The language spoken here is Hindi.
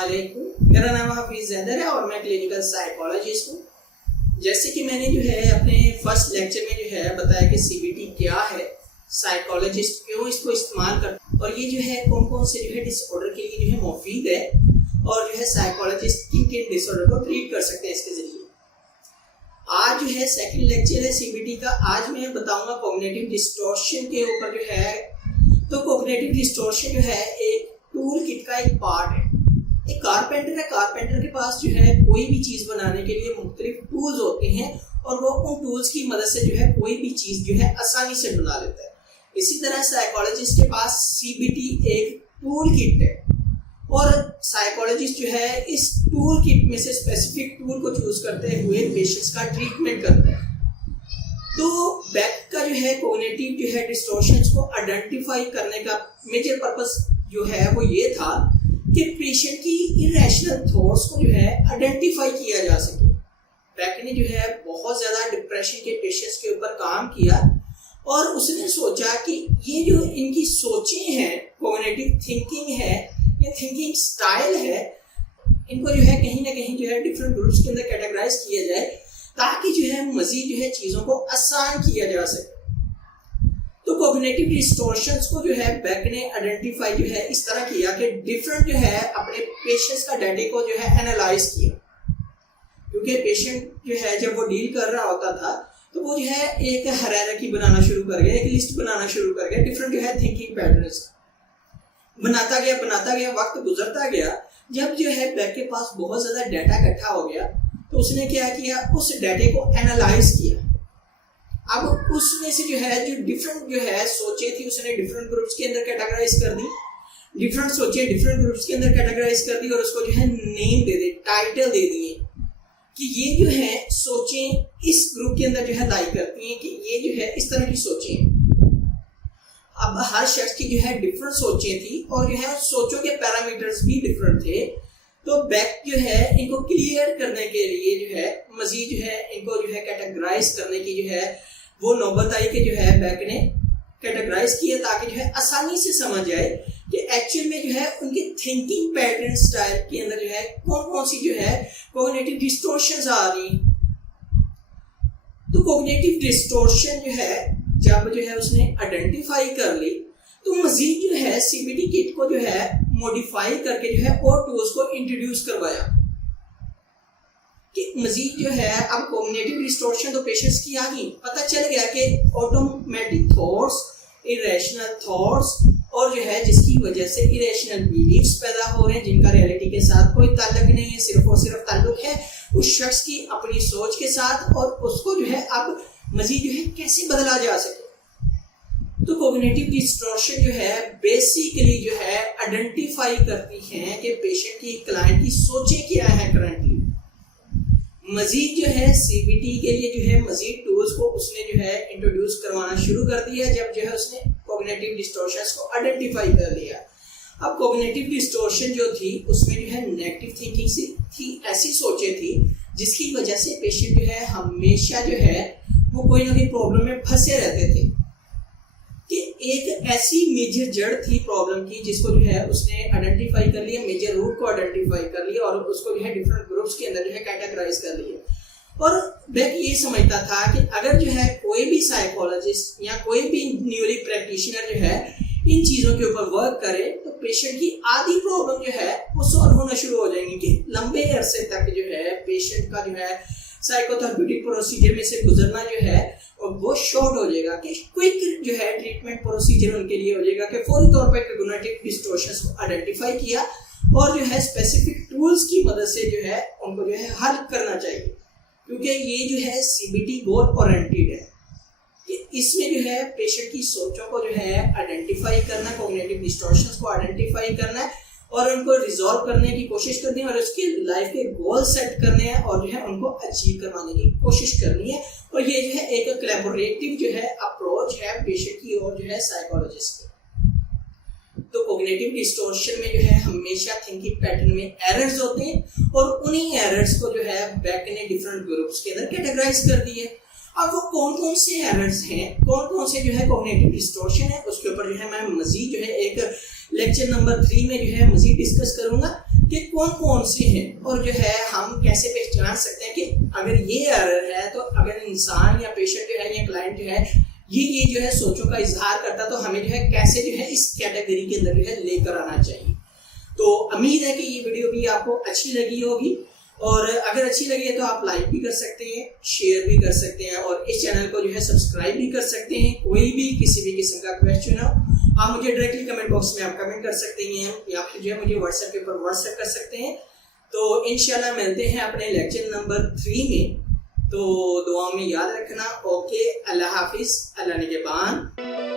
अस्सलामुअलैकुम। मेरा नाम हाफिज हैदर है और मैं क्लिनिकल साइकोलॉजिस्ट हूँ। जैसे कि मैंने जो है अपने फर्स्ट लेक्चर में जो है बताया कि सीबीटी क्या है, साइकोलॉजिस्ट क्यों इसको इस्तेमाल करते हैं और ये जो है कौन कौन से जो है डिसऑर्डर के लिए जो है मुफीद है और जो है साइकोलॉजिस्ट किन किन डिसऑर्डर को ट्रीट कर सकते हैं इसके जरिए। आज जो है सेकंड लेक्चर है सीबीटी का। आज मैं बताऊंगा कॉग्निटिव डिस्टॉर्शन के ऊपर जो है। तो कॉग्निटिव डिस्टॉर्शन जो है एक टूल किट का एक पार्ट है। एक कारपेंटर है, कारपेंटर के पास जो है कोई भी चीज बनाने के लिए मुख्तलिफ टूल्स होते हैं और वो उन टूल्स की मदद से जो है कोई भी चीज जो है आसानी से बना लेता है। इसी तरह साइकोलॉजिस्ट के पास सीबीटी एक टूल किट है और साइकोलॉजिस्ट जो है इस टूल किट में से स्पेसिफिक टूल को चूज करते हुए पेशेंट्स का ट्रीटमेंट करता है। तो बेक का जो है कॉग्निटिव जो है डिस्टॉर्शंस को आइडेंटिफाई करने का मेजर पर्पस जो है वो ये था कि पेशेंट की इरेशनल थॉट्स को जो है आइडेंटिफाई किया जा सके। बेक ने जो है बहुत ज़्यादा डिप्रेशन के पेशेंट्स के ऊपर काम किया और उसने सोचा कि ये जो इनकी सोचें हैं, कॉग्निटिव थिंकिंग है, ये थिंकिंग स्टाइल है, इनको जो है कहीं ना कहीं जो है डिफरेंट ग्रुप्स के अंदर कैटेगराइज किया जाए ताकि जो है मजीद जो है चीज़ों को आसान किया जा सके। तो कॉग्निटिव डिस्टॉर्शंस को जो है बेक ने आइडेंटिफाई जो है इस तरह किया कि डिफरेंट जो है अपने पेशेंट्स का डाटा को जो है एनालाइज किया, क्योंकि पेशेंट जो है जब वो डील कर रहा होता था तो वो जो है एक हायरार्की बनाना शुरू कर गया, एक लिस्ट बनाना शुरू कर गया, डिफरेंट जो है थिंकिंग पैटर्न्स बनाता गया, वक्त गुजरता गया। जब जो है बेक के पास बहुत ज़्यादा डाटा इकट्ठा हो गया तो उसने क्या किया, उस डाटे को एनालाइज किया। अब उसमें से जो है जो डिफरेंट जो है सोचे थी उसने डिफरेंट ग्रुप्स के अंदर कैटेगराइज कर दी, डिफरेंट सोचे डिफरेंट ग्रुप्स के अंदर कैटेगराइज कर दी और उसको जो है नेम दे दे, टाइटल दे दिए कि ये जो है सोचें इस ग्रुप के अंदर जो है लाई करती हैं कि ये जो है इस तरह की सोचें। अब हर शख्स की जो है डिफरेंट सोचें थी और जो है सोचों के पैरामीटर्स भी डिफरेंट थे। तो बेक जो है इनको क्लियर करने के लिए जो है मजीद जो है इनको जो है कैटेगराइज करने की जो है वो नौबत आई कि जो है बेक ने कैटेगराइज किया ताकि जो है आसानी से समझ आए कि एक्चुअल में जो है उनके थिंकिंग पैटर्न स्टाइल के अंदर जो है कौन कौन सी जो है कॉग्निटिव डिस्टॉर्शंस आ रही। तो कॉग्निटिव डिस्टॉर्शन जो है जब जो है उसने आइडेंटिफाई कर ली तो मजीद जो है सीबीटी किट को जो है मॉडिफाई करके जो है और टूल्स को इंट्रोड्यूस करवाया कि मजीद जो है अब कॉग्निटिव डिस्टॉर्शन तो पेशेंट्स की आ गई, पता चल गया कि ऑटोमेटिक थॉट्स, इरेशनल थॉट्स और जो है जिसकी वजह से इरेशनल बिलीव्स पैदा हो रहे हैं जिनका रियलिटी के साथ कोई ताल्लुक नहीं है, सिर्फ और सिर्फ ताल्लुक है उस शख्स की अपनी सोच के साथ और उसको जो है अब मजीद जो है कैसे बदला जा सके। तो कॉग्निटिव डिस्टॉर्शन जो है बेसिकली जो है आइडेंटिफाई करती हैं कि पेशेंट की, क्लाइंट की सोचें क्या है करंटली। मजीद जो है सीबीटी के लिए जो है मजीद टूल्स को उसने जो है इंट्रोड्यूस करवाना शुरू कर दिया जब जो है उसने कॉग्निटिव डिस्टॉर्शंस को आइडेंटिफाई कर लिया। अब कॉग्निटिव डिस्टॉर्शन जो थी उसमें जो है नेगेटिव थिंकिंग से थी, ऐसी सोचें थी जिसकी वजह से पेशेंट जो है हमेशा जो है वो कोई ना कोई प्रॉब्लम में फंसे रहते थे कि एक ऐसी मेजर जड़ थी प्रॉब्लम की जिसको जो है उसने आइडेंटिफाई कर लिया, मेजर रूट को आइडेंटिफाई कर लिया और उसको जो है डिफरेंट ग्रुप्स के अंदर जो है कैटेगराइज कर लिया। और बेक ये समझता था कि अगर जो है कोई भी साइकोलॉजिस्ट या कोई भी न्यूली प्रैक्टिशनर जो है इन चीज़ों के ऊपर वर्क करे तो पेशेंट की आधी प्रॉब्लम जो है वो सॉल्व होना शुरू हो जाएंगी कि लंबे अरसे तक जो है पेशेंट का जो है साइकोथेरेप्यूटिक प्रोसीजर में से गुजरना जो है और वो शॉर्ट हो जाएगा कि क्विक जो है ट्रीटमेंट प्रोसीजर उनके लिए हो जाएगा कि फौरी तौर पर कॉग्निटिव डिस्टॉर्शंस को आइडेंटिफाई किया और जो है स्पेसिफिक टूल्स की मदद से जो है उनको जो है हल करना चाहिए, क्योंकि ये जो है सीबीटी गोल ओरिएंटेड है कि इसमें जो है पेशेंट की सोचों को जो है आइडेंटिफाई करना, कॉग्निटिव डिस्टॉर्शंस को आइडेंटिफाई करना है और उनको रिजॉल्व करने की कोशिश करनी है और उसके लाइफ के गोल सेट करने हैं और जो है उनको अचीव करवाने की कोशिश करनी है। और ये जो है एक कोलैबोरेटिव जो है अप्रोच है पेशेंट की और जो है साइकोलॉजिस्ट की। तो कॉग्निटिव डिस्टॉर्शन में जो है हमेशा थिंकिंग पैटर्न में एरर्स होते हैं और उन्हीं एरर्स को जो है बेक ने डिफरेंट ग्रुप्स के अंदर कैटेगराइज कर दिए। अब वो कौन कौन से एरर्स हैं, कौन कौन से जो है कॉग्निटिव डिस्टॉर्शन है, उसके ऊपर जो है मैं मजीद जो है एक लेक्चर नंबर 3 में जो है मजीद डिस्कस करूंगा कि कौन कौन से हैं और जो है हम कैसे पहचान सकते हैं कि अगर ये एरर है तो अगर इंसान या पेशेंट जो है या क्लाइंट जो है ये जो है सोचों का इजहार करता तो हमें जो है कैसे जो है इस कैटेगरी के अंदर जो है लेकर आना चाहिए। तो उम्मीद है कि ये वीडियो भी आपको अच्छी लगी होगी और अगर अच्छी लगी है तो आप लाइक भी कर सकते हैं, शेयर भी कर सकते हैं और इस चैनल को जो है सब्सक्राइब भी कर सकते हैं। कोई भी किसी भी किस्म का क्वेश्चन हो आप मुझे डायरेक्टली कमेंट बॉक्स में आप कमेंट कर सकते हैं या फिर जो है मुझे व्हाट्सएप के ऊपर व्हाट्सएप कर सकते हैं। तो इंशाल्लाह मिलते हैं अपने लेक्चर नंबर 3 में। तो दुआ में याद रखना। ओके, अल्लाह हाफिज, अल्लाह निगहबान।